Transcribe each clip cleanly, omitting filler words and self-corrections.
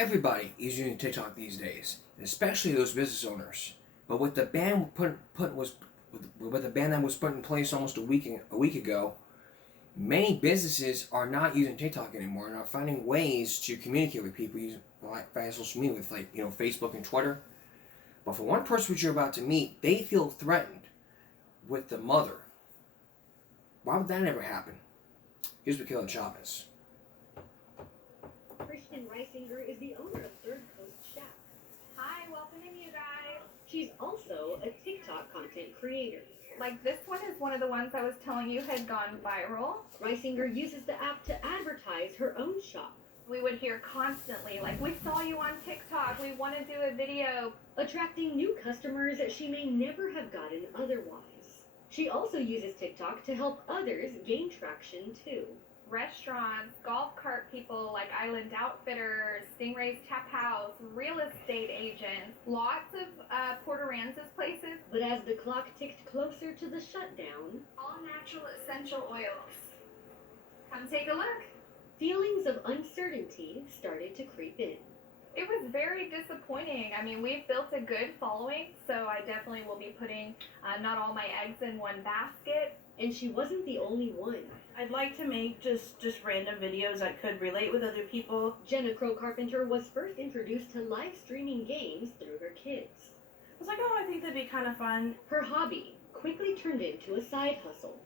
Everybody is using TikTok these days, especially those business owners. But with the ban with the ban that was put in place almost a week ago, many businesses are not using TikTok anymore and are finding ways to communicate with people using via social media with Facebook and Twitter. But for one person which you're about to meet, they feel threatened with the mother. Why would that ever happen? Here's Michaela Chavez. Christian Reisinger is the owner of Third Coast Shack. Hi, welcome in, you guys. She's also a TikTok content creator. Like, this one is one of the ones I was telling you had gone viral. Reisinger uses the app to advertise her own shop, We would hear constantly, like, we saw you on TikTok, we want to do a video. attracting new customers that she may never have gotten otherwise. She also uses TikTok to help others gain traction too. Restaurants, golf cart people like Island Outfitters, Stingray's Tap House, real estate agents, lots of Port Aransas places. But as the clock ticked closer to the shutdown, All natural essential oils. Come take a look. feelings of uncertainty started to creep in. It was very disappointing. I mean, we've built a good following, so I definitely will be putting not all my eggs in one basket. And she wasn't the only one. I'd like to make just random videos that could relate with other people. Jenna Crow Carpenter was first introduced to live streaming games through her kids. I was like, oh, I think that'd be kind of fun. Her hobby quickly turned into a side hustle.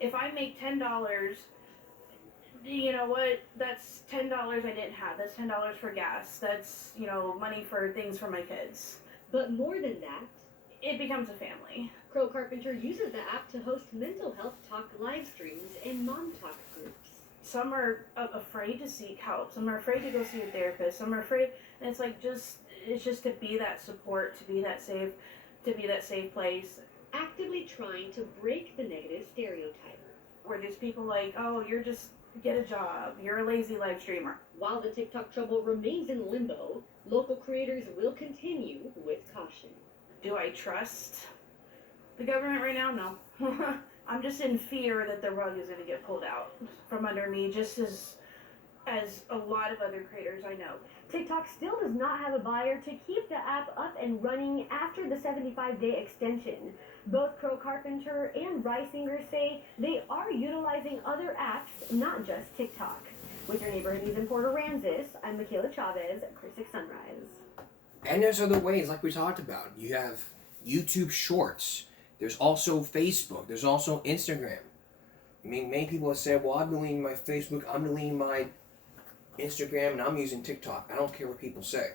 If I make $10, you know what? That's $10 I didn't have. That's $10 for gas. That's, money for things for my kids. But more than that, It becomes a family. Crow Carpenter uses the app to host mental health talk live streams and mom talk groups. Some are afraid to seek help. Some are afraid to go see a therapist. Some are afraid, and it's like it's just to be that support, to be that safe place. Actively trying to break the negative stereotype. Where there's people like, oh, you're just get a job. You're a lazy live streamer. While the TikTok trouble remains in limbo, local creators will continue with caution. Do I trust the government right now? No. I'm just in fear that the rug is going to get pulled out from under me, just as a lot of other creators I know. TikTok still does not have a buyer to keep the app up and running after the 75-day extension. Both Crow Carpenter and Reisinger say they are utilizing other apps, not just TikTok. With your neighborhood news in Port Aransas, I'm Michaela Chavez, Chris 6 Sunrise. And there's other ways, like we talked about. You have YouTube Shorts. There's also Facebook. There's also Instagram. I mean, many people have said, well, I'm deleting my Facebook, I'm deleting my Instagram, and I'm using TikTok. I don't care what people say.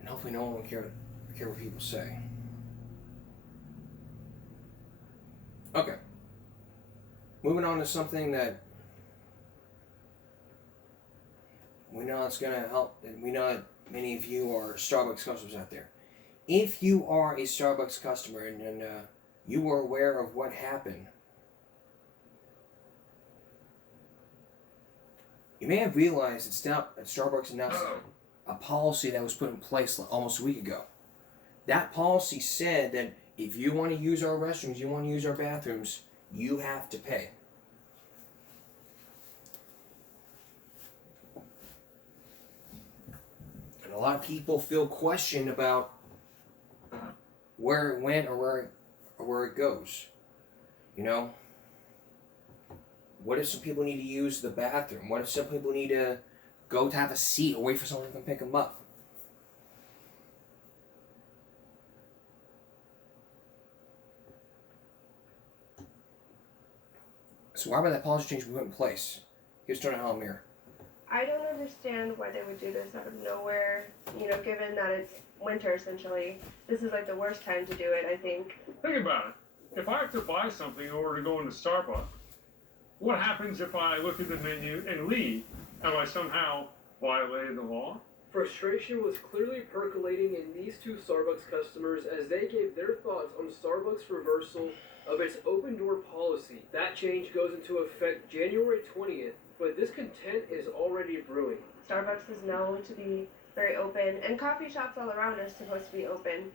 And hopefully no one will care what people say. Okay. Moving on to something that we know it's going to help, and we know that many of you are Starbucks customers out there. If you are a Starbucks customer and you were aware of what happened, you may have realized that Starbucks announced a policy that was put in place almost a week ago. That policy said that if you want to use our restrooms, you want to use our bathrooms, you have to pay. And a lot of people feel questioned about where it went or where it goes. You know? What if some people need to use the bathroom? What if some people need to go to have a seat or wait for someone to come pick them up? So why would that policy change be put in place? Here's Tony Halmir. I don't understand why they would do this out of nowhere, given that it's winter essentially. This is like the worst time to do it, I think. Think about it. If I have to buy something in order to go into Starbucks, what happens if I look at the menu and leave? Have I somehow violated the law? Frustration was clearly percolating in these two Starbucks customers as they gave their thoughts on Starbucks' reversal of its open door policy. That change goes into effect January 20th, but this content is already brewing. Starbucks is known to be very open, and coffee shops all around are supposed to be open.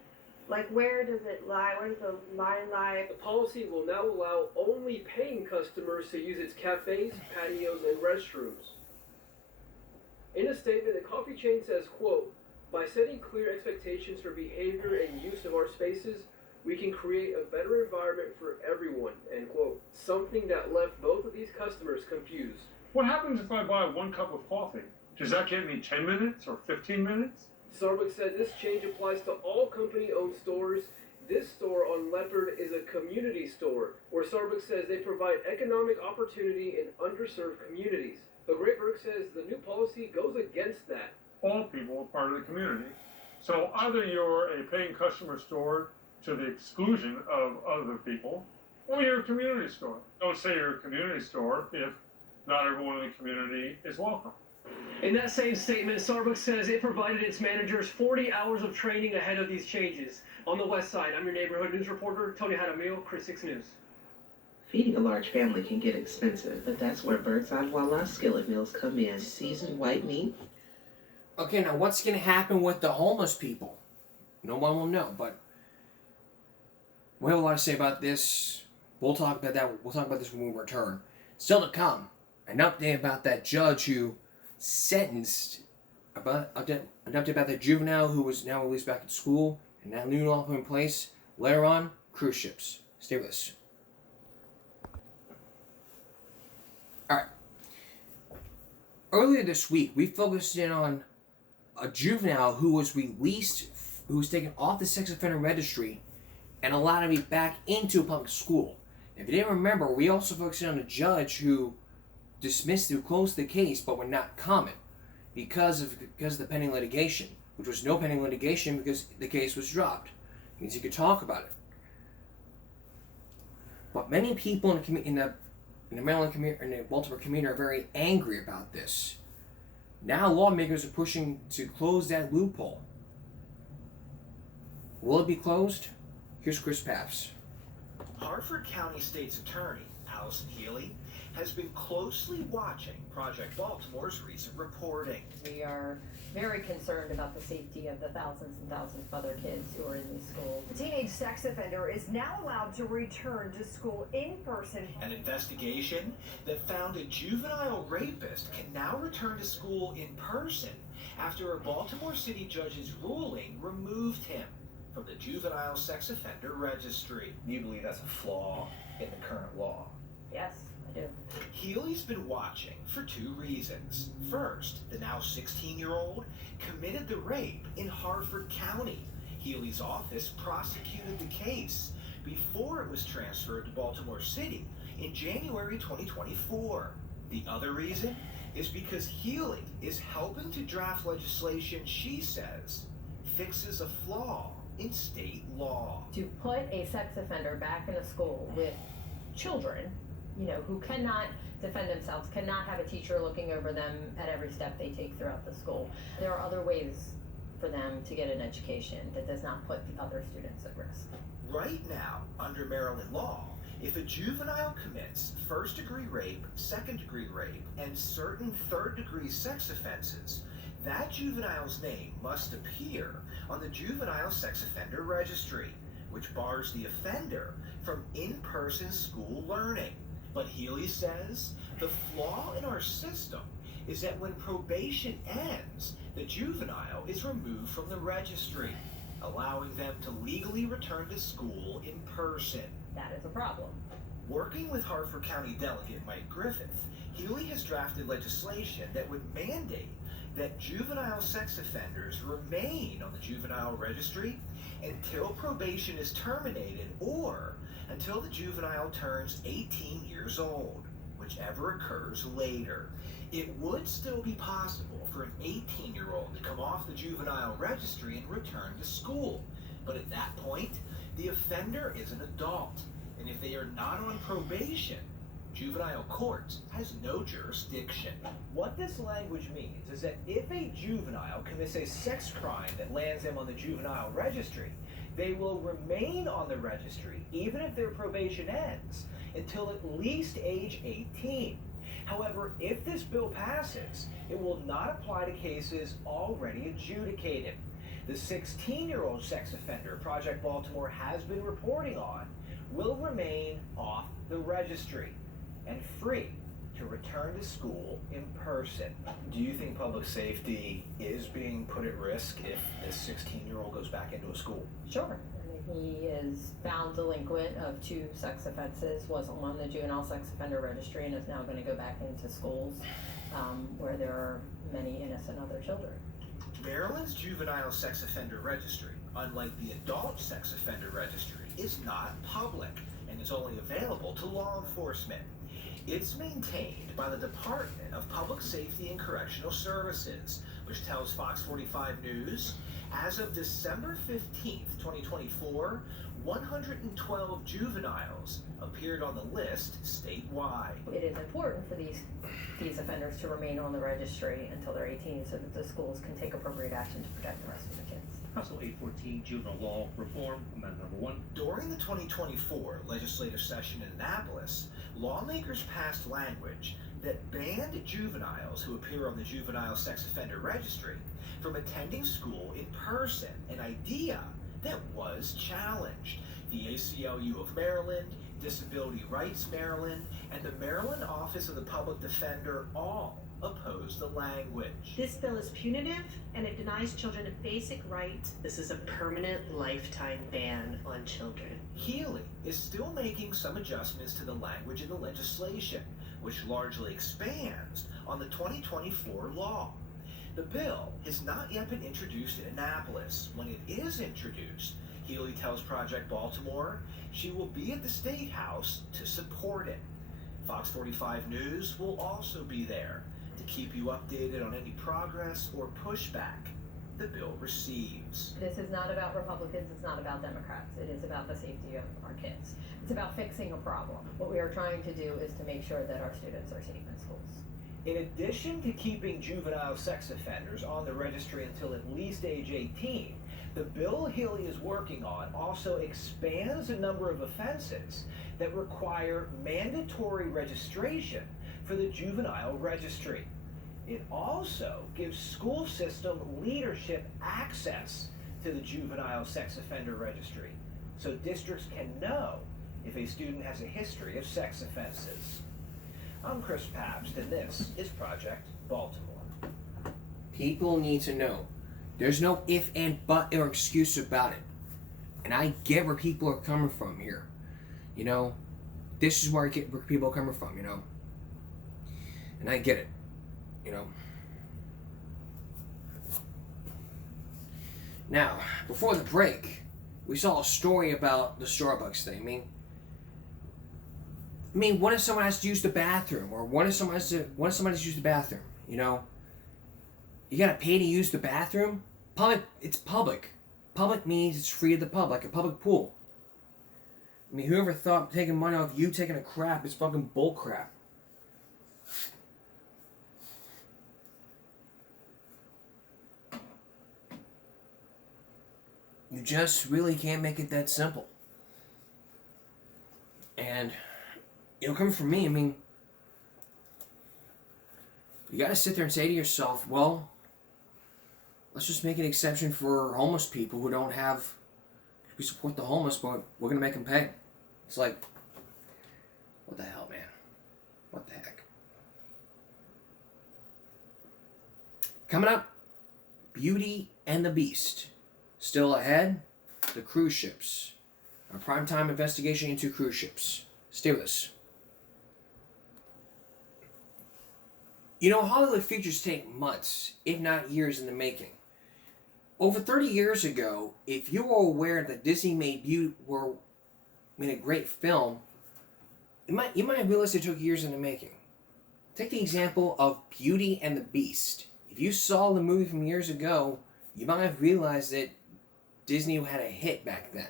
Like, where does it lie? Where does the line lie? The policy will now allow only paying customers to use its cafes, patios, and restrooms. In a statement, the coffee chain says, quote, "By setting clear expectations for behavior and use of our spaces, we can create a better environment for everyone," end quote. Something that left both of these customers confused. What happens if I buy 1 cup of coffee? Does that get me 10 minutes or 15 minutes? Starbucks said this change applies to all company-owned stores. This store on Leopard is a community store, where Starbucks says they provide economic opportunity in underserved communities. But Great Burke says the new policy goes against that. All people are part of the community. So either you're a paying customer store to the exclusion of other people, or you're a community store. Don't say you're a community store if not everyone in the community is welcome. In that same statement, Starbucks says it provided its managers 40 hours of training ahead of these changes. On the West Side, I'm your neighborhood news reporter, Tony Jaramillo, Chris 6 News. Feeding a large family can get expensive, but that's where Birdside Voila skillet meals come in. Seasoned white meat. Okay, now what's going to happen with the homeless people? No one will know, but we have a lot to say about this. We'll talk about that. We'll talk about this when we return. Still to come, an update about that judge who sentenced an update about the juvenile who was now released back to school, and that new law put in place. Later on, cruise ships. Stay with us. Alright. Earlier this week, we focused in on a juvenile who was released, who was taken off the sex offender registry and allowed to be back into a public school. If you didn't remember, we also focused on a judge who dismissed, who closed the case, but would not comment because of the pending litigation, which was no pending litigation because the case was dropped. It means he could talk about it. But many people in the Maryland community, in the Baltimore community, are very angry about this. Now lawmakers are pushing to close that loophole. Will it be closed? Here's Chris Papps. Harford County State's Attorney, Allison Healy, has been closely watching Project Baltimore's recent reporting. We are very concerned about the safety of the thousands and thousands of other kids who are in these schools. A teenage sex offender is now allowed to return to school in person. An investigation that found a juvenile rapist can now return to school in person after a Baltimore City judge's ruling removed him from the juvenile sex offender registry. You believe that's a flaw in the current law? Yes, I do. Healy's been watching for 2 reasons. First, the now 16-year-old committed the rape in Harford County. Healy's office prosecuted the case before it was transferred to Baltimore City in January 2024. The other reason is because Healy is helping to draft legislation she says fixes a flaw in state law. To put a sex offender back in a school with children, who cannot defend themselves, cannot have a teacher looking over them at every step they take throughout the school. There are other ways for them to get an education that does not put the other students at risk. Right now, under Maryland law, if a juvenile commits first-degree rape, second-degree rape, and certain third-degree sex offenses, that juvenile's name must appear on the Juvenile Sex Offender Registry, which bars the offender from in-person school learning. But Healy says the flaw in our system is that when probation ends, the juvenile is removed from the registry, allowing them to legally return to school in person. That is a problem. Working with Harford County Delegate Mike Griffith, Healy has drafted legislation that would mandate that juvenile sex offenders remain on the juvenile registry until probation is terminated or until the juvenile turns 18 years old, whichever occurs later. It would still be possible for an 18-year-old to come off the juvenile registry and return to school, but at that point, the offender is an adult, and if they are not on probation, juvenile court has no jurisdiction. What this language means is that if a juvenile commits a sex crime that lands them on the juvenile registry, they will remain on the registry even if their probation ends until at least age 18. However, if this bill passes, it will not apply to cases already adjudicated. The 16-year-old sex offender Project Baltimore has been reporting on will remain off the registry and free to return to school in person. Do you think public safety is being put at risk if this 16-year-old goes back into a school? Sure. I mean, he is found delinquent of 2 sex offenses, was on the juvenile sex offender registry, and is now going to go back into schools where there are many innocent other children. Maryland's juvenile sex offender registry, unlike the adult sex offender registry, is not public and is only available to law enforcement. It's maintained by the Department of Public Safety and Correctional Services, which tells Fox 45 News, as of December 15th, 2024, 112 juveniles appeared on the list statewide. It is important for these offenders to remain on the registry until they're 18 so that the schools can take appropriate action to protect the rest of the kids. House Bill 814, Juvenile Law Reform, Amendment Number 1. During the 2024 legislative session in Annapolis, lawmakers passed language that banned juveniles who appear on the Juvenile Sex Offender Registry from attending school in person, an idea that was challenged. The ACLU of Maryland, Disability Rights Maryland, and the Maryland Office of the Public Defender all opposed the language. This bill is punitive and it denies children a basic right. This is a permanent lifetime ban on children. Healy is still making some adjustments to the language in the legislation, which largely expands on the 2024 law. The bill has not yet been introduced in Annapolis. When it is introduced, Healy tells Project Baltimore she will be at the State House to support it. Fox 45 News will also be there to keep you updated on any progress or pushback the bill receives. This is not about Republicans, it's not about Democrats. It is about the safety of our kids. It's about fixing a problem. What we are trying to do is to make sure that our students are safe in schools. In addition to keeping juvenile sex offenders on the registry until at least age 18, the bill Healy is working on also expands a number of offenses that require mandatory registration for the juvenile registry. It also gives school system leadership access to the juvenile sex offender registry, so districts can know if a student has a history of sex offenses. I'm Chris Pabst, and this is Project Baltimore. People need to know. There's no if and but or excuse about it. And I get where people are coming from here. You know, this is where I get where people are coming from, you know. And I get it, you know. Now, before the break, we saw a story about the Starbucks thing. I mean, what if someone has to use the bathroom? Or what if someone has to use the bathroom? You know? You gotta pay to use the bathroom? It's public. Public means it's free to the public, a public pool. I mean, whoever thought taking money off you taking a crap is fucking bull crap. You just really can't make it that simple. And, you know, coming from me, I mean, you gotta sit there and say to yourself, well, let's just make an exception for homeless people who don't have, we support the homeless, but we're gonna make them pay. It's like, what the hell, man? What the heck? Coming up, Beauty and the Beast. Still ahead, the cruise ships. A primetime investigation into cruise ships. Stay with us. You know, Hollywood features take months, if not years, in the making. Over 30 years ago, if you were aware that Disney made a great film, you might have realized it took years in the making. Take the example of Beauty and the Beast. If you saw the movie from years ago, you might have realized that Disney had a hit back then.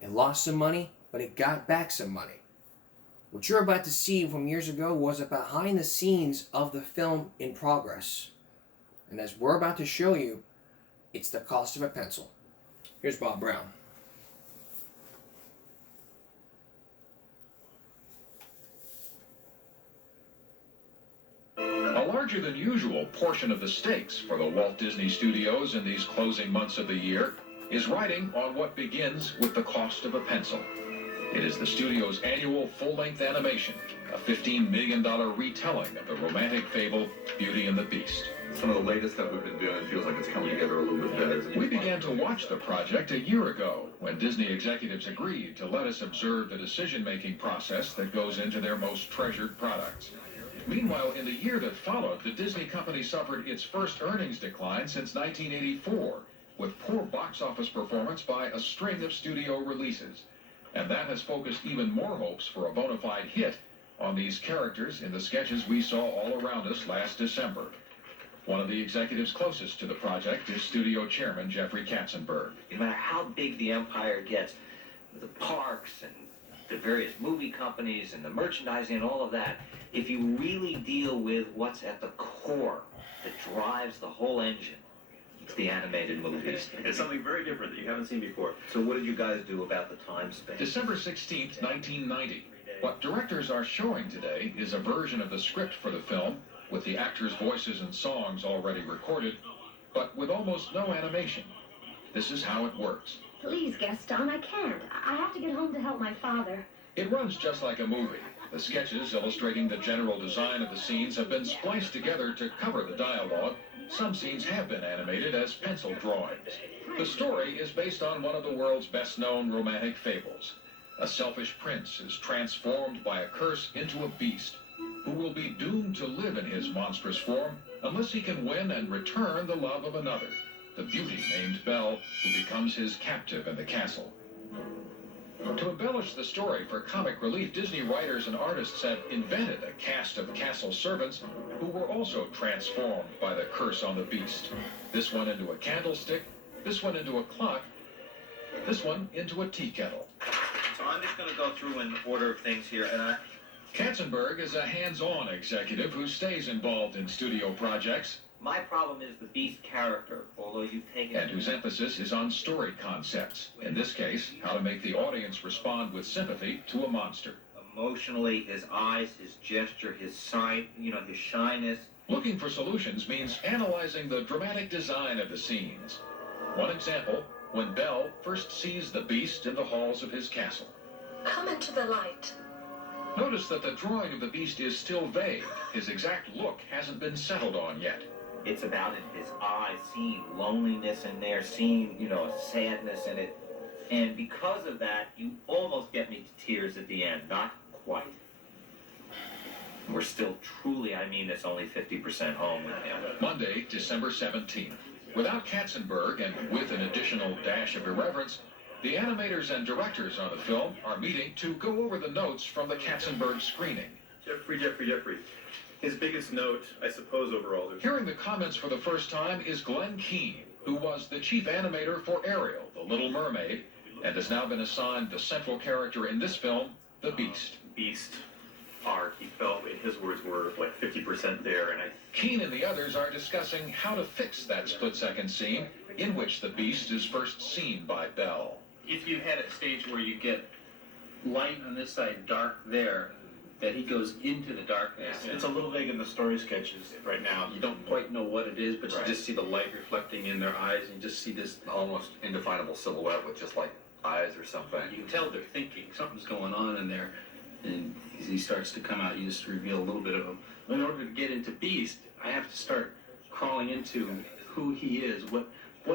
It lost some money, but it got back some money. What you're about to see from years ago was a behind the scenes of the film in progress. And as we're about to show you, it's the cost of a pencil. Here's Bob Brown. A large larger than usual portion of the stakes for the Walt Disney Studios in these closing months of the year is riding on what begins with the cost of a pencil. It is the studio's annual full-length animation, a $15 million retelling of the romantic fable Beauty and the Beast. Some of the latest stuff we've been doing feels like it's coming together a little bit better. We began to watch the project a year ago when Disney executives agreed to let us observe the decision-making process that goes into their most treasured products. Meanwhile, in the year that followed, the Disney company suffered its first earnings decline since 1984, with poor box office performance by a string of studio releases. And that has focused even more hopes for a bona fide hit on these characters in the sketches we saw all around us last December. One of the executives closest to the project is studio chairman Jeffrey Katzenberg. No matter how big the empire gets, the parks and the various movie companies and the merchandising and all of that, if you really deal with what's at the core that drives the whole engine, it's the animated movies. It's something very different that you haven't seen before. So what did you guys do about the time span? December 16th, 1990. What directors are showing today is a version of the script for the film with the actors' voices and songs already recorded, but with almost no animation. This is how it works. Please, Gaston, I can't. I have to get home to help my father. It runs just like a movie. The sketches illustrating the general design of the scenes have been spliced together to cover the dialogue. Some scenes have been animated as pencil drawings. The story is based on one of the world's best-known romantic fables. A selfish prince is transformed by a curse into a beast, who will be doomed to live in his monstrous form unless he can win and return the love of another, the beauty named Belle, who becomes his captive in the castle. To embellish the story for comic relief, Disney writers and artists have invented a cast of castle servants who were also transformed by the curse on the beast. This one into a candlestick, this one into a clock, this one into a tea kettle. So I'm just going to go through in order of things here, and Katzenberg is a hands-on executive who stays involved in studio projects. My problem is the Beast character, although you've taken... And whose emphasis is on story concepts. In this case, how to make the audience respond with sympathy to a monster. Emotionally, his eyes, his gesture, his sign, his shyness. Looking for solutions means analyzing the dramatic design of the scenes. One example, when Belle first sees the Beast in the halls of his castle. Come into the light. Notice that the drawing of the Beast is still vague. His exact look hasn't been settled on yet. It's about in his eyes, seeing loneliness in there, seeing, sadness in it. And because of that, you almost get me to tears at the end. Not quite. We're still truly, I mean this, only 50% home with him. Monday, December 17th. Without Katzenberg and with an additional dash of irreverence, the animators and directors on the film are meeting to go over the notes from the Katzenberg screening. Jeffrey. His biggest note, I suppose, overall. Hearing the comments for the first time is Glenn Keane, who was the chief animator for Ariel, the Little Mermaid, and has now been assigned the central character in this film, the Beast. Beast arc, he felt, in his words, were like 50% there, and Keane and the others are discussing how to fix that split-second scene in which the Beast is first seen by Belle. If you had a stage where you get light on this side, dark there, that he goes into the darkness. It's a little vague in the story sketches right now. You don't quite know what it is, but you just see the light reflecting in their eyes, and you just see this almost indefinable silhouette with just like eyes or something. You can tell they're thinking something's going on in there, and as he starts to come out, you just reveal a little bit of him. In order to get into Beast, I have to start crawling into who he is, what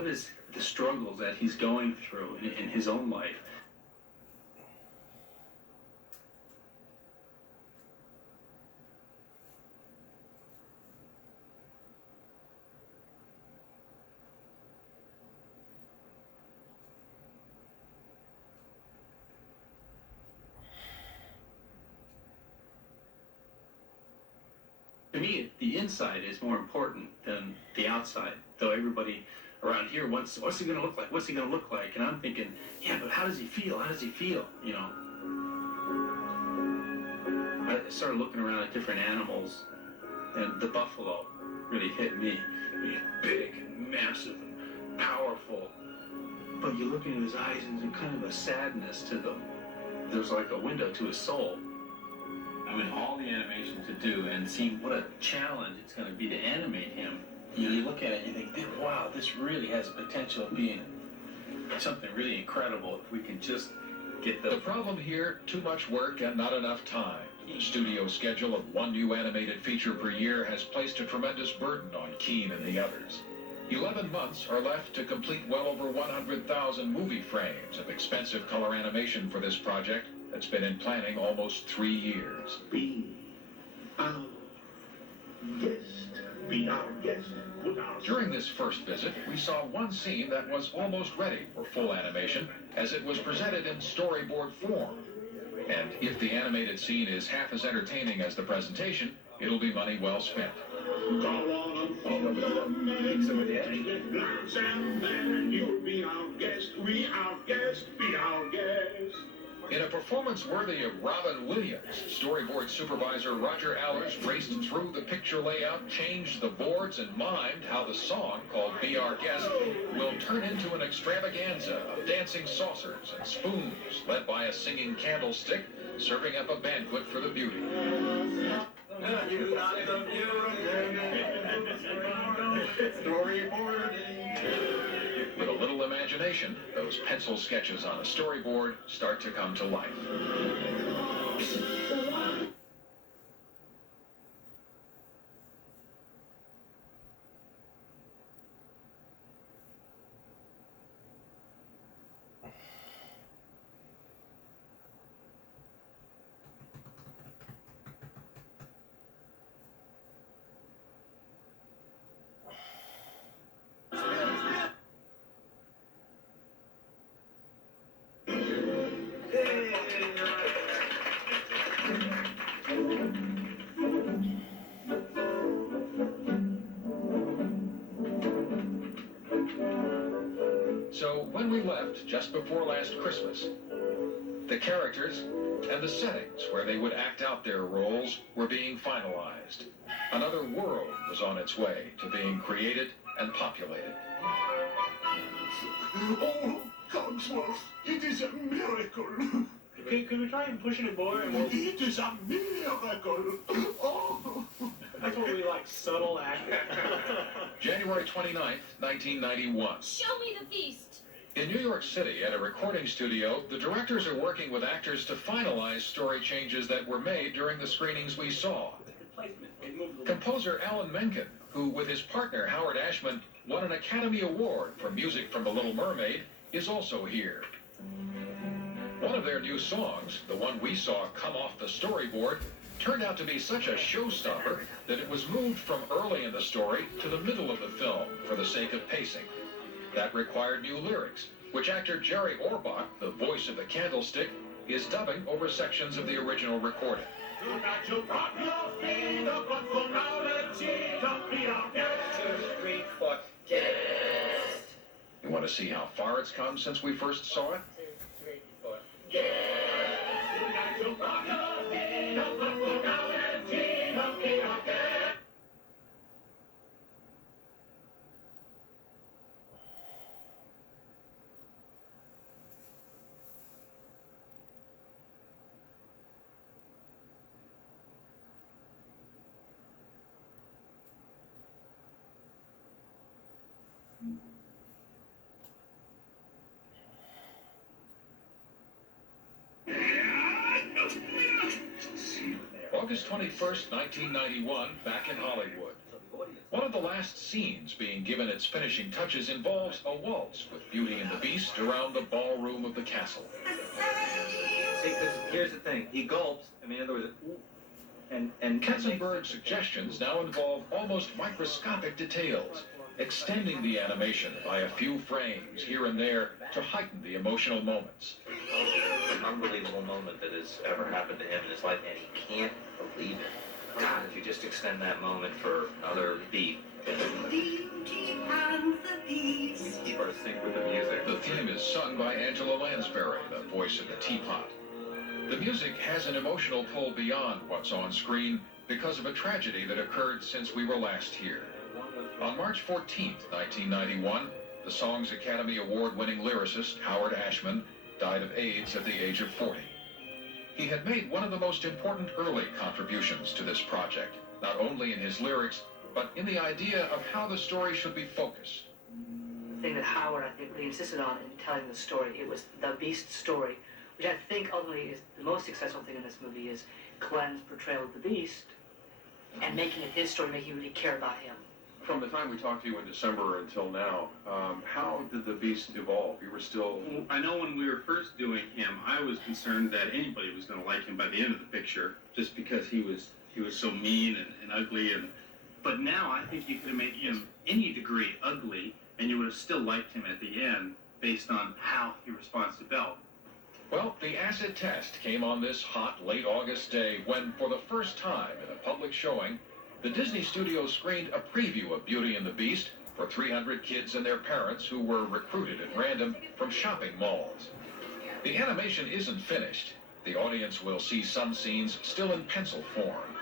is the struggles that he's going through in his own life. To me, the inside is more important than the outside. Though everybody around here wants, what's he going to look like? What's he going to look like? And I'm thinking, yeah, but how does he feel? How does he feel? I started looking around at different animals, and the buffalo really hit me. He's big and massive and powerful. But you look into his eyes, and there's kind of a sadness to them. There's like a window to his soul. I mean, all the animation to do, and seeing what a challenge it's going to be to animate him. You know, you look at it and you think, wow, this really has potential of being something really incredible if we can just get The problem here, too much work and not enough time. The studio schedule of one new animated feature per year has placed a tremendous burden on Keane and the others. 11 months are left to complete well over 100,000 movie frames of expensive color animation for this project that's been in planning almost 3 years. Be our guest. Be our guest. During this first visit, we saw one scene that was almost ready for full animation as it was presented in storyboard form. And if the animated scene is half as entertaining as the presentation, it'll be money well spent. Go on and follow me. So glance and then you'll be our guest. We our guest. Be our guest. In a performance worthy of Robin Williams, storyboard supervisor Roger Allers raced through the picture layout, changed the boards, and mimed how the song, called Be Our Guest, will turn into an extravaganza of dancing saucers and spoons, led by a singing candlestick, serving up a banquet for the beauty. With a little imagination, those pencil sketches on a storyboard start to come to life. So when we left just before last Christmas, the characters and the settings where they would act out their roles were being finalized. Another world was on its way to being created and populated. Oh, Cogsworth, it is a miracle. Can we try and push it more? It is a miracle. Oh. That's what we like, subtle acting. January 29th, 1991. Show me the beast. In New York City, at a recording studio, the directors are working with actors to finalize story changes that were made during the screenings we saw. Composer Alan Menken, who with his partner Howard Ashman won an Academy Award for music from The Little Mermaid, is also here. One of their new songs, the one we saw come off the storyboard, turned out to be such a showstopper that it was moved from early in the story to the middle of the film for the sake of pacing. That required new lyrics, which actor Jerry Orbach, the voice of the Candlestick, is dubbing over sections of the original recording. You want to see how far it's come since we first saw it? August 21st, 1991, back in Hollywood. One of the last scenes being given its finishing touches involves a waltz with Beauty and the Beast around the ballroom of the castle. See, here's the thing. He gulps. I mean, in other words, and Katzenberg's suggestions now involve almost microscopic details, extending the animation by a few frames here and there to heighten the emotional moments. An unbelievable moment that has ever happened to him in his life, and he can't believe it. God, if you just extend that moment for another beat. Beauty and the Beast. Keep our sync with the music. The theme is sung by Angela Lansbury, the voice of the Teapot. The music has an emotional pull beyond what's on screen because of a tragedy that occurred since we were last here. On March 14th, 1991, the song's Academy Award-winning lyricist, Howard Ashman, died of AIDS at the age of 40. He had made one of the most important early contributions to this project, not only in his lyrics, but in the idea of how the story should be focused. The thing that Howard, I think, really insisted on in telling the story, it was the Beast story, which I think ultimately is the most successful thing in this movie, is Glenn's portrayal of the Beast and making it his story, making you really care about him. From the time we talked to you in December until now, how did the Beast evolve? You were still... I know when we were first doing him, I was concerned that anybody was going to like him by the end of the picture, just because he was so mean and ugly. But now I think you could have made him any degree ugly, and you would have still liked him at the end, based on how he responds to Belle. Well, the acid test came on this hot, late August day when, for the first time in a public showing, the Disney Studios screened a preview of Beauty and the Beast for 300 kids and their parents who were recruited at random from shopping malls. The animation isn't finished. The audience will see some scenes still in pencil form.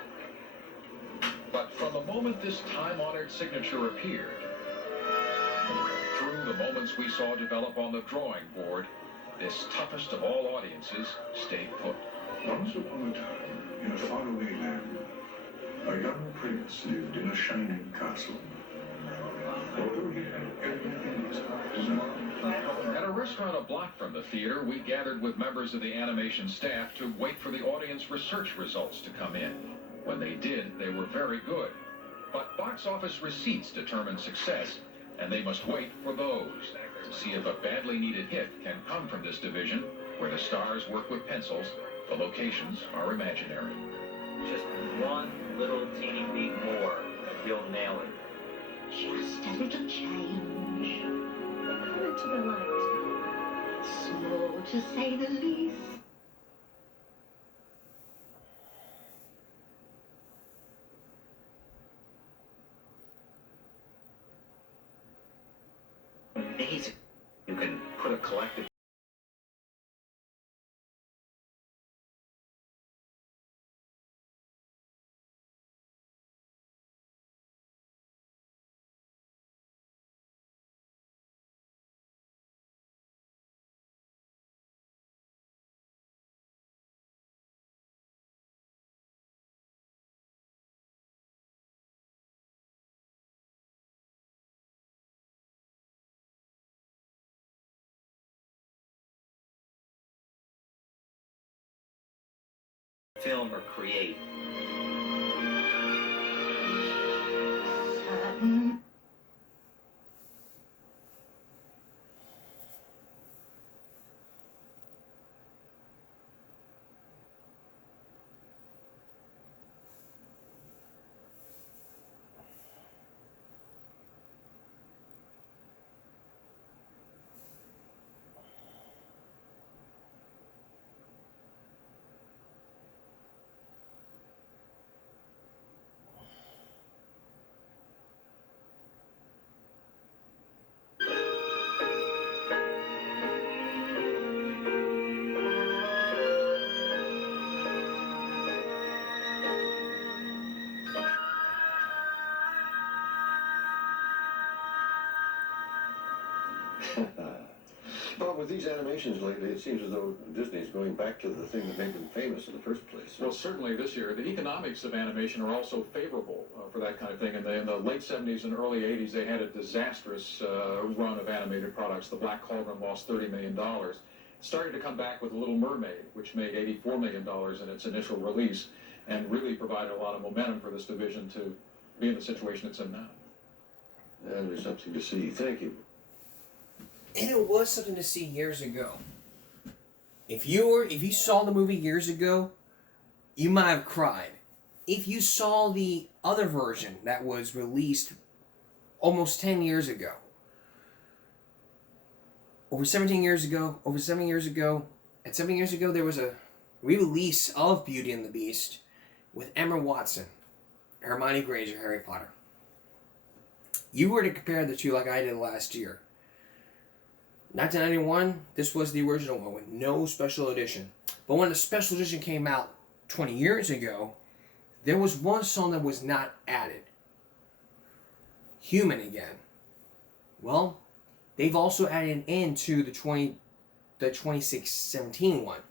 But from the moment this time-honored signature appeared, through the moments we saw develop on the drawing board, this toughest of all audiences stayed put. Once upon a time, in a faraway land, a young prince lived in a shining castle. Although he had everything his heart desired. At a restaurant a block from the theater, we gathered with members of the animation staff to wait for the audience research results to come in. When they did, they were very good. But box office receipts determine success, and they must wait for those to see if a badly needed hit can come from this division, where the stars work with pencils, the locations are imaginary. Just one little teeny beat more, you'll nail it. Just a little change. Come into the light. Small to say the least. Amazing. You can put a collective film or create. But with these animations lately, it seems as though Disney's going back to the thing that made them famous in the first place. Well, certainly this year, the economics of animation are also favorable for that kind of thing. In the late 70s and early 80s, they had a disastrous run of animated products. The Black Cauldron lost $30 million. Started to come back with Little Mermaid, which made $84 million in its initial release, and really provided a lot of momentum for this division to be in the situation it's in now. That'll be something to see. Thank you. And it was something to see years ago. If you saw the movie years ago, you might have cried. If you saw the other version that was released almost 10 years ago, over 7 years ago, at 7 years ago there was a re-release of Beauty and the Beast with Emma Watson, Hermione Granger, Harry Potter. You were to compare the two like I did last year. 1991, this was the original one with no special edition. But when the special edition came out 20 years ago, there was one song that was not added. Human Again. Well, they've also added into the 2017 one.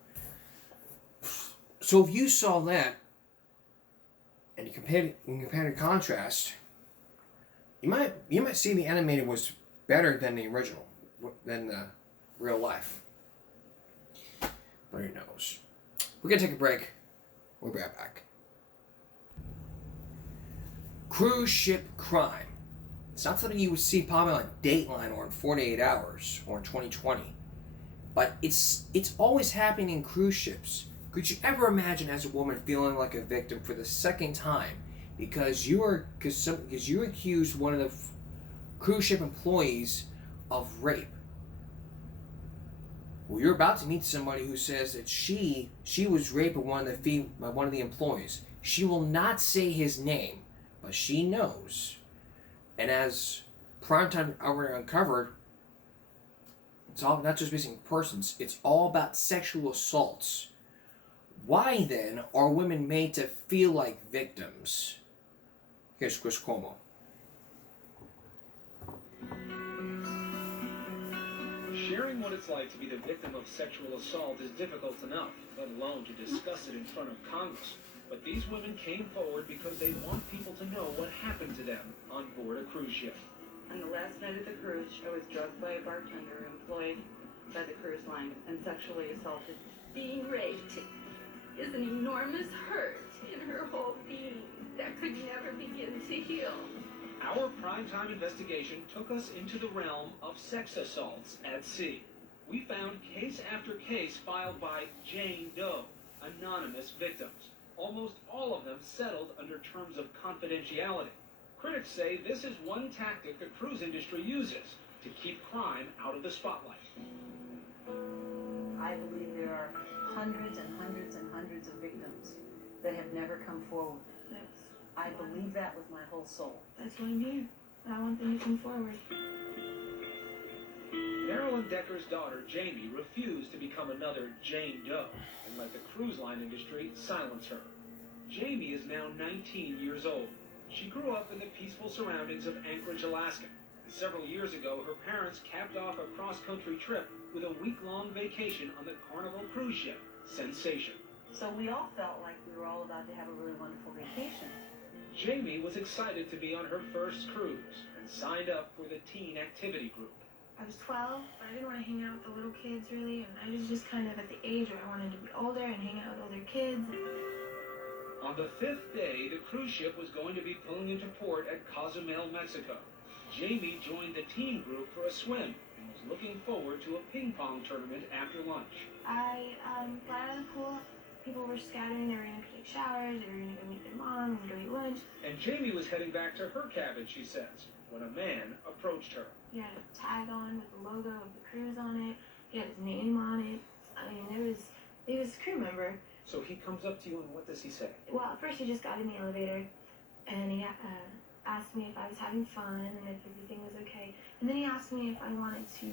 So if you saw that, and you compare and contrast, you might see the animated was better than the original, than the real life. But who knows? We're gonna take a break. We'll be right back. Cruise ship crime. It's not something you would see probably on Dateline or in 48 Hours or in 2020. But it's always happening in cruise ships. Could you ever imagine as a woman feeling like a victim for the second time because you accused one of the cruise ship employees of rape? Well, you're about to meet somebody who says that she was raped by one of the employees. She will not say his name, but she knows. And as Primetime already uncovered, it's all not just missing persons. It's all about sexual assaults. Why then are women made to feel like victims? Here's Chris Cuomo. Sharing what it's like to be the victim of sexual assault is difficult enough, let alone to discuss it in front of Congress. But these women came forward because they want people to know what happened to them on board a cruise ship. On the last night of the cruise, I was drugged by a bartender employed by the cruise line and sexually assaulted. Being raped is an enormous hurt in her whole being that could never begin to heal. Our primetime investigation took us into the realm of sex assaults at sea. We found case after case filed by Jane Doe, anonymous victims. Almost all of them settled under terms of confidentiality. Critics say this is one tactic the cruise industry uses to keep crime out of the spotlight. I believe there are hundreds and hundreds and hundreds of victims that have never come forward. I believe that with my whole soul. That's why I'm here. I want them to come forward. Marilyn Decker's daughter, Jamie, refused to become another Jane Doe and let the cruise line industry silence her. Jamie is now 19 years old. She grew up in the peaceful surroundings of Anchorage, Alaska. And several years ago, her parents capped off a cross-country trip with a week-long vacation on the Carnival cruise ship, Sensation. So we all felt like we were all about to have a really wonderful vacation. Jamie was excited to be on her first cruise and signed up for the teen activity group. I was 12, but I didn't want to hang out with the little kids really, and I was just kind of at the age where I wanted to be older and hang out with older kids. On the 5th day, the cruise ship was going to be pulling into port at Cozumel, Mexico. Jamie joined the teen group for a swim and was looking forward to a ping pong tournament after lunch. I got out of the pool. People were scattering. They were going to take showers. They were going to go meet their mom and go eat lunch. And Jamie was heading back to her cabin, she says, when a man approached her. He had a tag on with the logo of the cruise on it. He had his name on it. I mean, he was a crew member. So he comes up to you, and what does he say? Well, at first he just got in the elevator, and he asked me if I was having fun and if everything was okay. And then he asked me if I wanted to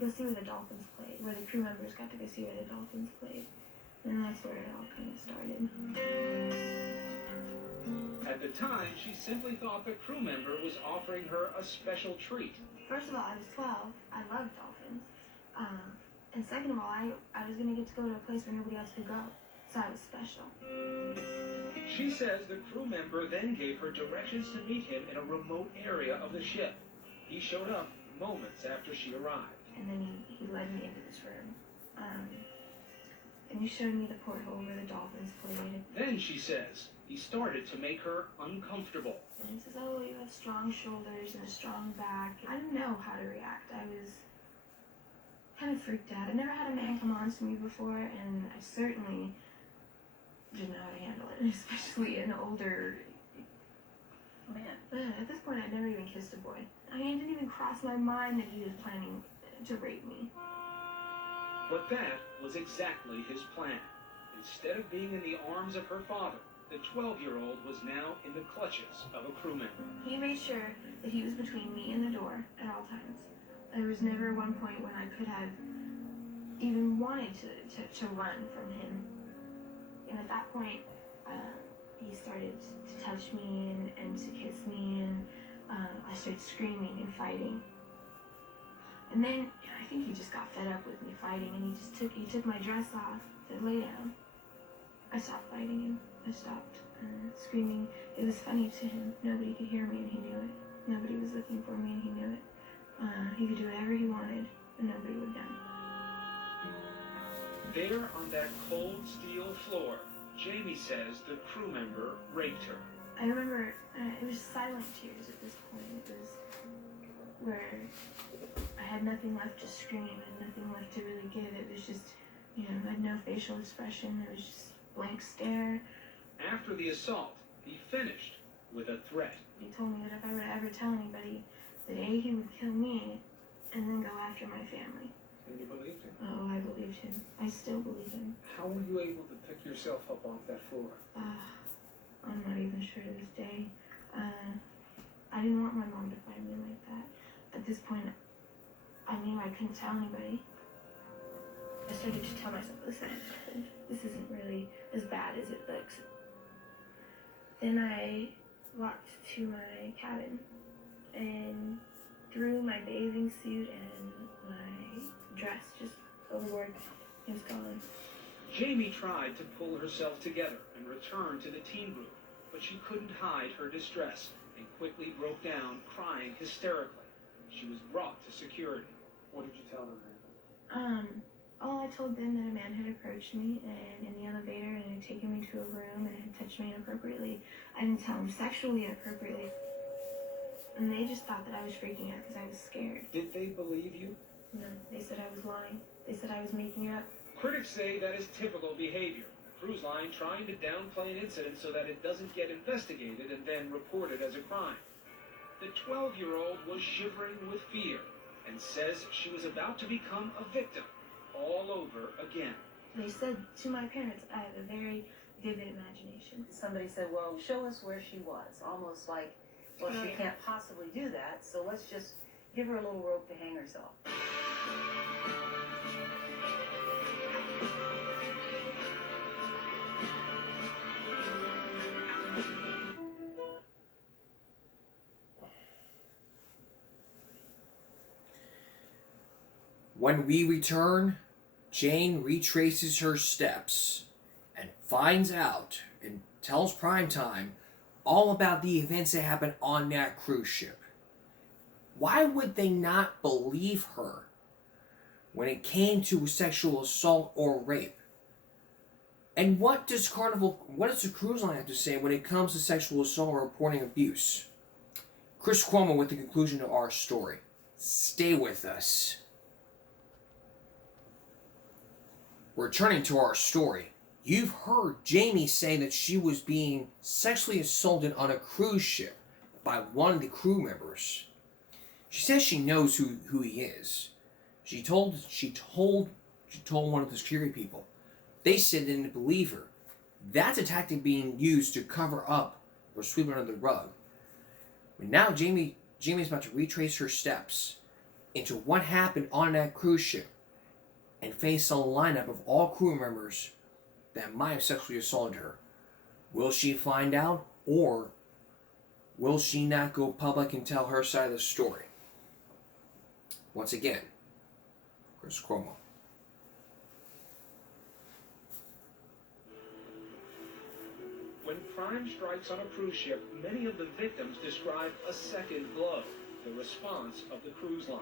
go see where the dolphins played, where the crew members got to go see where the dolphins played. And that's where it all kind of started. At the time, she simply thought the crew member was offering her a special treat. First of all, I was 12. I loved dolphins. And second of all, I was going to get to go to a place where nobody else could go. So I was special. She says the crew member then gave her directions to meet him in a remote area of the ship. He showed up moments after she arrived. And then he led me into this room. And he showed me the porthole where the dolphins played. Then, she says, he started to make her uncomfortable. And he says, oh, you have strong shoulders and a strong back. I didn't know how to react. I was kind of freaked out. I never had a man come on to me before, and I certainly didn't know how to handle it, especially an older man. At this point, I'd never even kissed a boy. I mean, it didn't even cross my mind that he was planning to rape me. But that was exactly his plan. Instead of being in the arms of her father, the 12-year-old was now in the clutches of a crew member. He made sure that he was between me and the door at all times. There was never one point when I could have even wanted to run from him. And at that point, he started to touch me and to kiss me, and I started screaming and fighting. And then I think he just got fed up with me fighting, and he took my dress off to lay down. I stopped fighting him. I stopped screaming. It was funny to him. Nobody could hear me and he knew it. Nobody was looking for me and he knew it. He could do whatever he wanted and nobody would know. There on that cold steel floor, Jamie says the crew member raped her. I remember it was silent tears at this point. It was where I had nothing left to scream and nothing left to really give. It was just, I had no facial expression. It was just blank stare. After the assault, he finished with a threat. He told me that if I were to ever tell anybody, that A, he would kill me and then go after my family. And you believed him? Oh, I believed him. I still believe him. How were you able to pick yourself up off that floor? I'm not even sure to this day. I didn't want my mom to find me like that. At this point, I knew I couldn't tell anybody. I started to tell myself, listen, this isn't really as bad as it looks. Then I walked to my cabin and threw my bathing suit and my dress just overboard. It was gone. Jamie tried to pull herself together and return to the teen group, but she couldn't hide her distress and quickly broke down, crying hysterically. She was brought to security. What did you tell them? I told them that a man had approached me and in the elevator and had taken me to a room and had touched me inappropriately. I didn't tell them sexually inappropriately. And they just thought that I was freaking out because I was scared. Did they believe you? No, they said I was lying. They said I was making it up. Critics say that is typical behavior. A cruise line trying to downplay an incident so that it doesn't get investigated and then reported as a crime. The 12-year-old was shivering with fear and says she was about to become a victim all over again. They said to my parents, I have a very vivid imagination. Somebody said, well, show us where she was. Almost like, well, she can't possibly do that, so let's just give her a little rope to hang herself. When we return, Jane retraces her steps and finds out and tells Primetime all about the events that happened on that cruise ship. Why would they not believe her when it came to sexual assault or rape? And what does the cruise line have to say when it comes to sexual assault or reporting abuse? Chris Cuomo with the conclusion of our story. Stay with us. Returning to our story, you've heard Jamie say that she was being sexually assaulted on a cruise ship by one of the crew members. She says she knows who he is. She told one of the security people. They said they didn't believe her. That's a tactic being used to cover up or sweep it under the rug. But now Jamie's about to retrace her steps into what happened on that cruise ship and face a lineup of all crew members that might have sexually assaulted her. Will she find out, or will she not go public and tell her side of the story? Once again, Chris Cuomo. When crime strikes on a cruise ship, many of the victims describe a second blow, the response of the cruise line.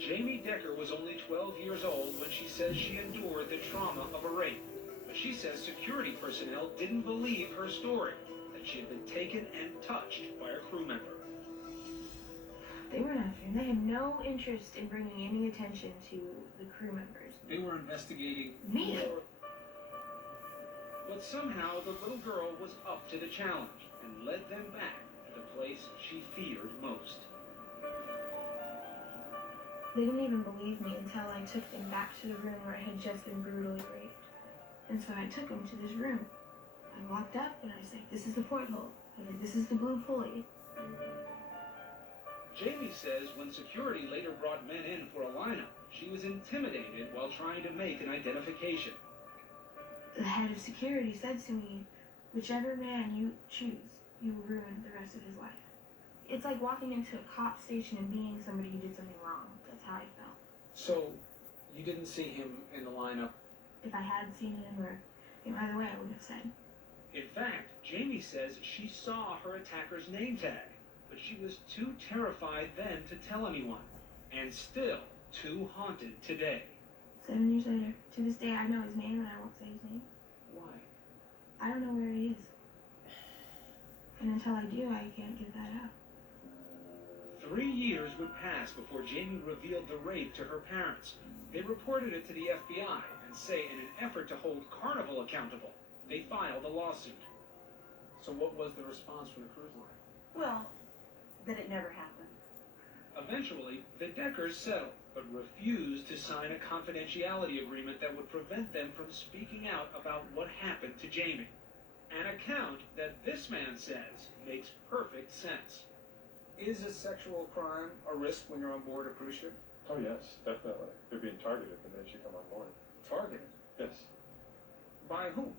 Jamie Decker was only 12 years old when she says she endured the trauma of a rape. But she says security personnel didn't believe her story, that she had been taken and touched by a crew member. They weren't after him. They had no interest in bringing any attention to the crew members. They were investigating me. But somehow the little girl was up to the challenge and led them back to the place she feared most. They didn't even believe me until I took them back to the room where I had just been brutally raped. And so I took them to this room. I walked up and I was like, this is the porthole. I was like, this is the blue pulley. Jamie says when security later brought men in for a lineup, she was intimidated while trying to make an identification. The head of security said to me, whichever man you choose, you will ruin the rest of his life. It's like walking into a cop station and being somebody who did something wrong. That's how I felt. So, you didn't see him in the lineup if I had seen him or either way, I wouldn't have said. In fact, Jamie says she saw her attacker's name tag, but she was too terrified then to tell anyone, and still too haunted today. 7 years later, to this day, I know his name and I won't say his name. Why? I don't know where he is. And until I do, I can't give that up. 3 years would pass before Jamie revealed the rape to her parents. They reported it to the FBI and say in an effort to hold Carnival accountable, they filed a lawsuit. So what was the response from the cruise line? Well, that it never happened. Eventually, the Deckers settled, but refused to sign a confidentiality agreement that would prevent them from speaking out about what happened to Jamie. An account that this man says makes perfect sense. Is a sexual crime a risk when you're on board a cruise ship? Oh, yes, definitely. They're being targeted the minute you come on board. Targeted? Yes. By whom?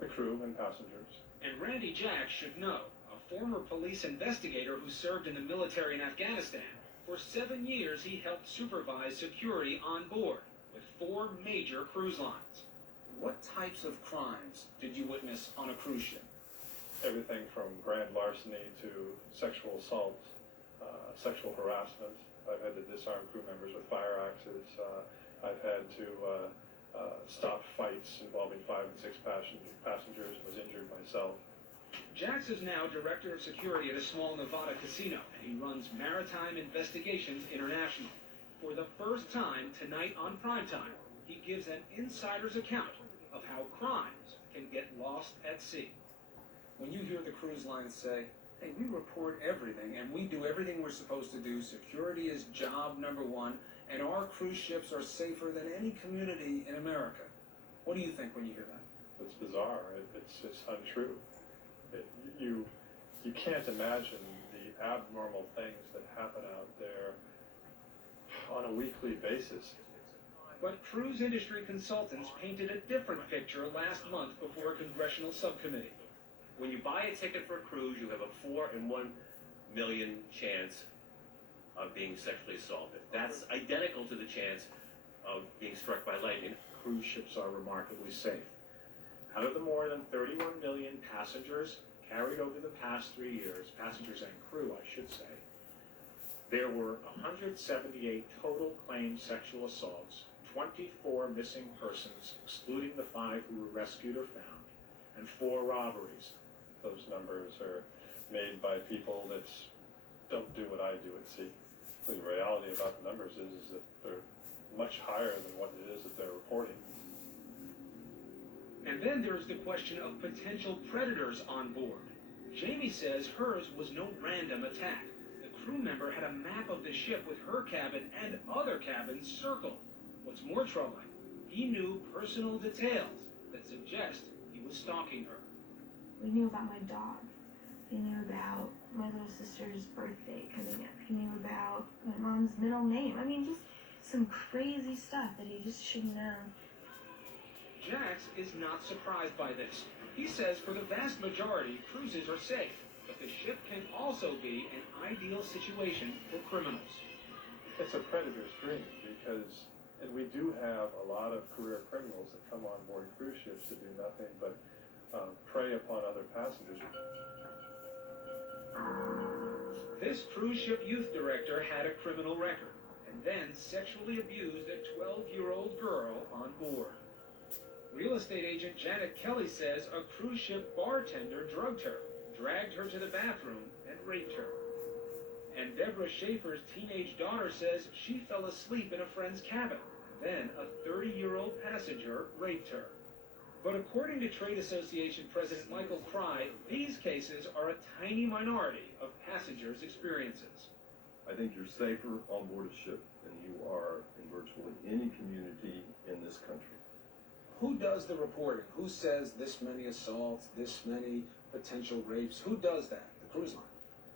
The crew and passengers. And Randy Jack should know, a former police investigator who served in the military in Afghanistan. For 7 years, he helped supervise security on board with 4 major cruise lines. What types of crimes did you witness on a cruise ship? Everything from grand larceny to sexual assault, sexual harassment. I've had to disarm crew members with fire axes. I've had to stop fights involving 5 and 6 passengers and was injured myself. Jax is now director of security at a small Nevada casino, and he runs Maritime Investigations International. For the first time tonight on Primetime, he gives an insider's account of how crimes can get lost at sea. When you hear the cruise lines say, hey, we report everything and we do everything we're supposed to do, security is job number 1, and our cruise ships are safer than any community in America. What do you think when you hear that? It's bizarre. It's untrue. You can't imagine the abnormal things that happen out there on a weekly basis. But cruise industry consultants painted a different picture last month before a congressional subcommittee. When you buy a ticket for a cruise, you have a 4 in 1 million chance of being sexually assaulted. That's identical to the chance of being struck by lightning. Cruise ships are remarkably safe. Out of the more than 31 million passengers carried over the past 3 years, passengers and crew, I should say, there were 178 total claimed sexual assaults, 24 missing persons, excluding the 5 who were rescued or found, and 4 robberies. Those numbers are made by people that don't do what I do at sea. The reality about the numbers is that they're much higher than what it is that they're reporting. And then there's the question of potential predators on board. Jamie says hers was no random attack. The crew member had a map of the ship with her cabin and other cabins circled. What's more troubling, he knew personal details that suggest he was stalking her. We knew about my dog. He knew about my little sister's birthday coming up. He knew about my mom's middle name. I mean, just some crazy stuff that he just shouldn't know. Jax is not surprised by this. He says for the vast majority, cruises are safe, but the ship can also be an ideal situation for criminals. It's a predator's dream because, and we do have a lot of career criminals that come on board cruise ships to do nothing but prey upon other passengers. This cruise ship youth director had a criminal record and then sexually abused a 12-year-old girl on board. Real estate agent Janet Kelly says a cruise ship bartender drugged her, dragged her to the bathroom, and raped her. And Deborah Schaefer's teenage daughter says she fell asleep in a friend's cabin. Then a 30-year-old passenger raped her. But according to Trade Association President Michael Cry, these cases are a tiny minority of passengers' experiences. I think you're safer on board a ship than you are in virtually any community in this country. Who does the reporting? Who says this many assaults, this many potential rapes? Who does that? The cruise line.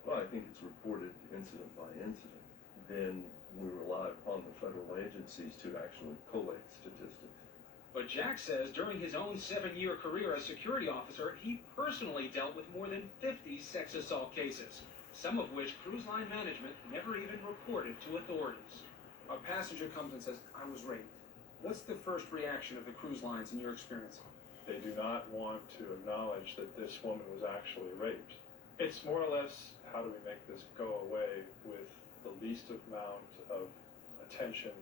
Well, I think it's reported incident by incident. Then we rely upon the federal agencies to actually collate statistics. But Jack says during his own 7-year career as security officer, he personally dealt with more than 50 sex assault cases, some of which cruise line management never even reported to authorities. A passenger comes and says, I was raped. What's the first reaction of the cruise lines in your experience? They do not want to acknowledge that this woman was actually raped. It's more or less, how do we make this go away with the least amount of attention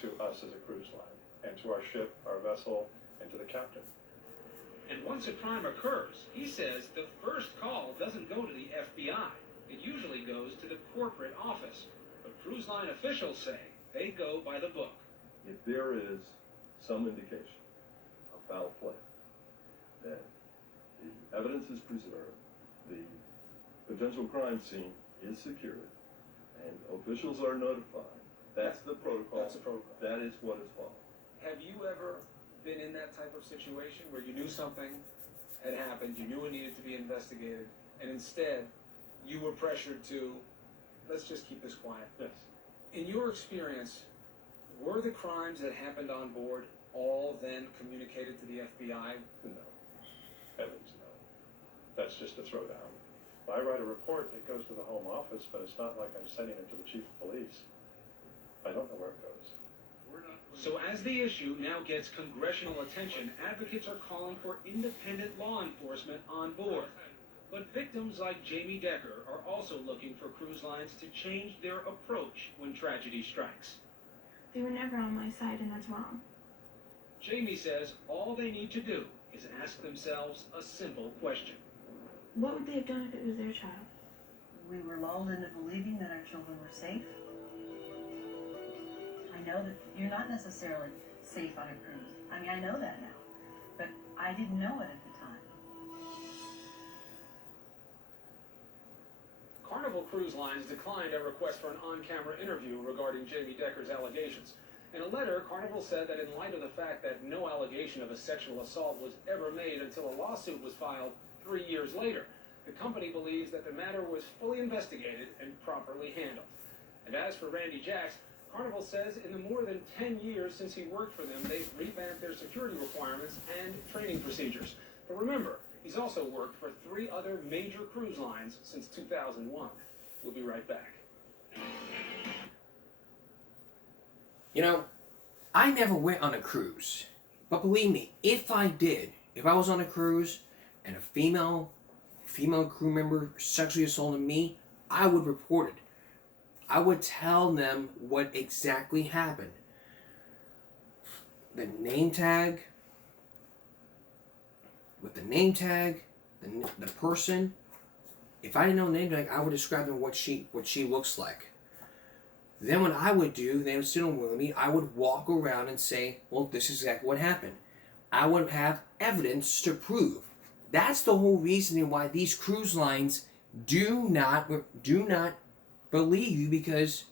to us as a cruise line, and to our ship, our vessel, and to the captain. And once a crime occurs, he says the first call doesn't go to the FBI. It usually goes to the corporate office. But cruise line officials say they go by the book. If there is some indication of foul play, then the evidence is preserved, the potential crime scene is secured, and officials are notified. That's the protocol. That's the protocol. That is what is followed. Have you ever been in that type of situation where you knew something had happened, you knew it needed to be investigated, and instead you were pressured to, let's just keep this quiet? Yes. In your experience, were the crimes that happened on board all then communicated to the FBI? No. Heavens no. That's just a throwdown. If I write a report, it goes to the Home Office, but it's not like I'm sending it to the Chief of Police. I don't know where it goes. So as the issue now gets congressional attention, advocates are calling for independent law enforcement on board. But victims like Jamie Decker are also looking for cruise lines to change their approach when tragedy strikes. They were never on my side, and that's wrong. Jamie says all they need to do is ask themselves a simple question. What would they have done if it was their child? We were lulled into believing that our children were safe. I know that you're not necessarily safe on a cruise. I mean, I know that now. But I didn't know it at the time. Carnival Cruise Lines declined a request for an on-camera interview regarding Jamie Decker's allegations. In a letter, Carnival said that in light of the fact that no allegation of a sexual assault was ever made until a lawsuit was filed 3 years later, the company believes that the matter was fully investigated and properly handled. And as for Randy Jacks, Carnival says in the more than 10 years since he worked for them, they've revamped their security requirements and training procedures. But remember, he's also worked for 3 other major cruise lines since 2001. We'll be right back. You know, I never went on a cruise. But believe me, if I did, if I was on a cruise and a female crew member sexually assaulted me, I would report it. I would tell them what exactly happened. The name tag, with the name tag, the person. If I didn't know the name tag, I would describe them what she looks like. Then what I would do, they would sit on with me, I would walk around and say, well, this is exactly what happened. I would have evidence to prove. That's the whole reason why these cruise lines do not believe you, because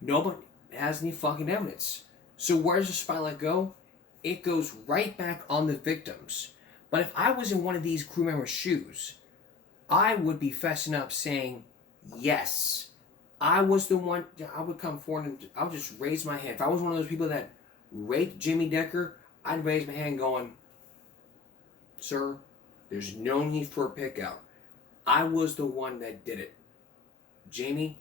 nobody has any fucking evidence. So where does the spotlight go? It goes right back on the victims. But if I was in one of these crew members' shoes, I would be fessing up saying, yes, I was the one. I would come forward and I would just raise my hand. If I was one of those people that raped Jamie Decker, I'd raise my hand going, sir, there's no need for a pick out. I was the one that did it. Jamie,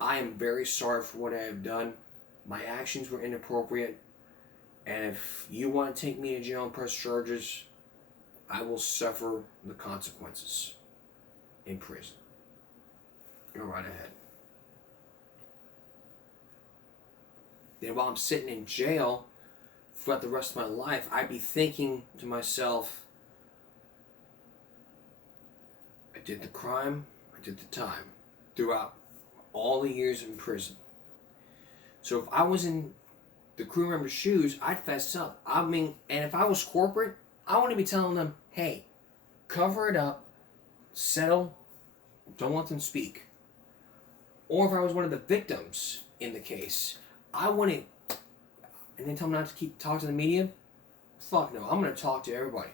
I am very sorry for what I have done. My actions were inappropriate. And if you want to take me to jail and press charges, I will suffer the consequences in prison. Go right ahead. Then while I'm sitting in jail throughout the rest of my life, I'd be thinking to myself, I did the crime, I did the time, throughout all the years in prison. So if I was in the crew member's shoes, I'd fess up. I mean, and if I was corporate, I want to be telling them, hey, cover it up, settle, don't let them speak. Or if I was one of the victims in the case, I wouldn't, and then tell them not to keep talking to the media. Fuck no, I'm going to talk to everybody.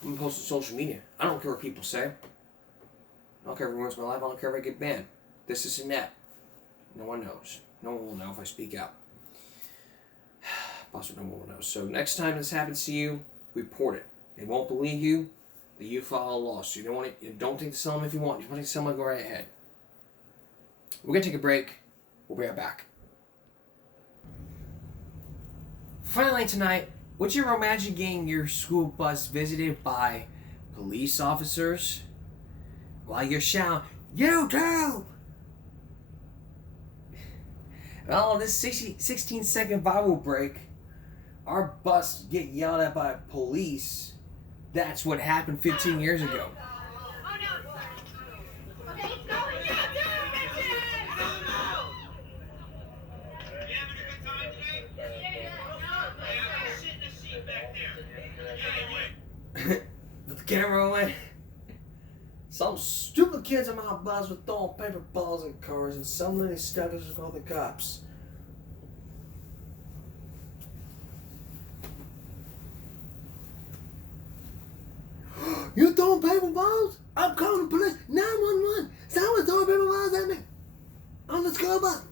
I'm going to post on social media. I don't care what people say. I don't care if it ruins my life. I don't care if I get banned. This is a net. No one knows. No one will know if I speak out. Possibly no one will know. So next time this happens to you, report it. They won't believe you. That you file a lawsuit. Don't take the settlement if you want. If you want to take the settlement, go right ahead. We're going to take a break. We'll be right back. Finally tonight, would you imagine getting your school bus visited by police officers while you're shouting, YouTube! Well, this 16-second viral break, our bus get yelled at by police. That's what happened 15 years ago. Put the camera away. Some stupid kids on my bus were throwing paper balls at cars, and some little stutters called the cops. You throwing paper balls? I'm calling the police. 911. Someone's throwing paper balls at me on the school bus.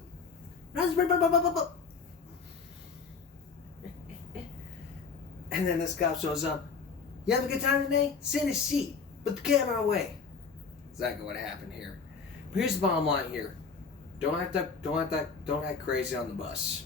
And then this cop shows up. You have a good time today? Sit in a seat. Put the camera away. Exactly what happened here. But here's the bottom line here. Don't act crazy on the bus.